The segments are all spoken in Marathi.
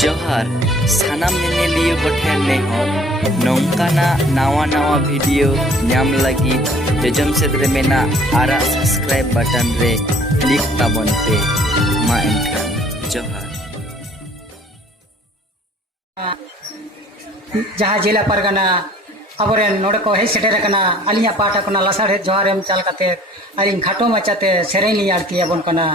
जोहार सानाम नेनेलियो कोठेन नेहर नौकाना नावा नावा वीडियो नाम लगी जोजम सेद्रे मेना आरा सब्सक्राइब बटन रे क्लिक ताबन पे मा एनखान जोहार जहाँ जिला परगना अबरेन नोड़े को हे सेटेर कना अलिया पाटा कना लसाड़े जोहार एम चाल कते अलिन खाटो मचाते सेरेन ली आरती अबन कना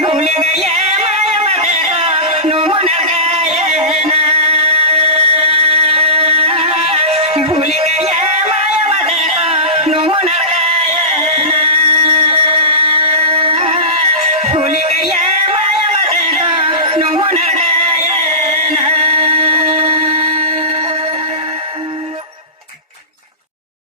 Holy